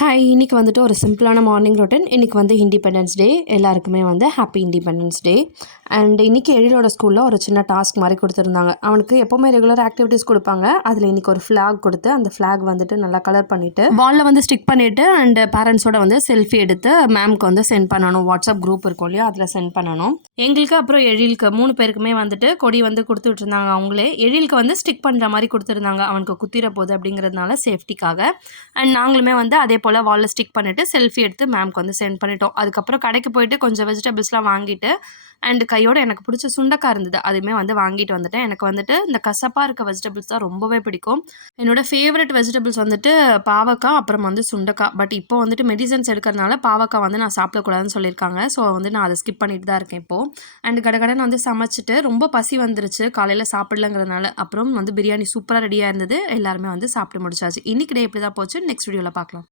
Hi, இன்னைக்கு வந்துட்டு ஒரு சிம்பிளான மார்னிங் ரொட்டீன். இன்றைக்கி வந்து இண்டிபெண்டன்ஸ் டே. எல்லாருக்குமே வந்து ஹாப்பி இண்டிபெண்டன்ஸ் டே. அண்ட் இன்றைக்கி எழிலோட ஸ்கூலில் ஒரு சின்ன டாஸ்க் மாதிரி கொடுத்துருந்தாங்க. அவனுக்கு எப்போவுமே ரெகுலர் ஆக்டிவிட்டீஸ் கொடுப்பாங்க. அதில் இன்றைக்கி ஒரு ஃப்ளாக் கொடுத்து அந்த ஃப்ளாக் வந்துட்டு நல்லா கலர் பண்ணிவிட்டு வாலில் வந்து ஸ்டிக் பண்ணிவிட்டு அண்ட் பேரண்ட்ஸோட வந்து செல்ஃபி எடுத்து மேம்க்கு வந்து சென்ட் பண்ணணும். வாட்ஸ்அப் குரூப் இருக்கும் இல்லையா, அதில் சென்ட் பண்ணணும். எங்களுக்கு அப்புறம் எழிலுக்கு 3 பேருக்குமே வந்துட்டு கொடி வந்து கொடுத்து விட்டுருந்தாங்க. அவங்களே எழிலுக்கு வந்து ஸ்டிக் பண்ணுற மாதிரி கொடுத்துருந்தாங்க. அவனுக்கு குத்திர போகுது அப்படிங்கிறதுனால சேஃப்டிக்காக. அண்ட் நாங்களுமே வந்து அதே போல் வாலில் ஸ்டிக் பண்ணிவிட்டு செல்ஃபி எடுத்து மேம்க்கு வந்து சென்ட் பண்ணிட்டோம். அதுக்கப்புறம் கடைக்கு போயிட்டு கொஞ்சம் வெஜிடபிள்ஸ்லாம் வாங்கிட்டு அண்ட் கையோட எனக்கு பிடிச்ச சுண்டக்காய் இருந்தது, அதுவுமே வந்து வாங்கிட்டு வந்துட்டேன். எனக்கு வந்துட்டு இந்த கசப்பாக இருக்க வெஜிடபிள்ஸ் தான் ரொம்பவே பிடிக்கும். என்னோட ஃபேவரட் வெஜிடபிள்ஸ் வந்துட்டு பாவக்காய், அப்புறம் வந்து சுண்டக்காய். பட் இப்போ வந்துட்டு மெடிசன்ஸ் எடுக்கிறதுனால பாவக்காய் வந்து நான் சாப்பிடக்கூடாதுன்னு சொல்லியிருக்காங்க. ஸோ வந்து நான் அதை ஸ்கிப் பண்ணிட்டு தான் இருக்கேன் இப்போது. அண்ட் கடகடன்னு வந்து சமைச்சிட்டு ரொம்ப பசி வந்துருச்சு காலையில் சாப்பிடலங்கிறதுனால. அப்புறம் வந்து பிரியாணி சூப்பராக ரெடியாக இருந்தது. எல்லாருமே வந்து சாப்பிட்டு முடிச்சாச்சு. இன்னைக்கு டே இப்படி தான் போச்சு. நெக்ஸ்ட் வீடியோவில் பார்க்கலாம்.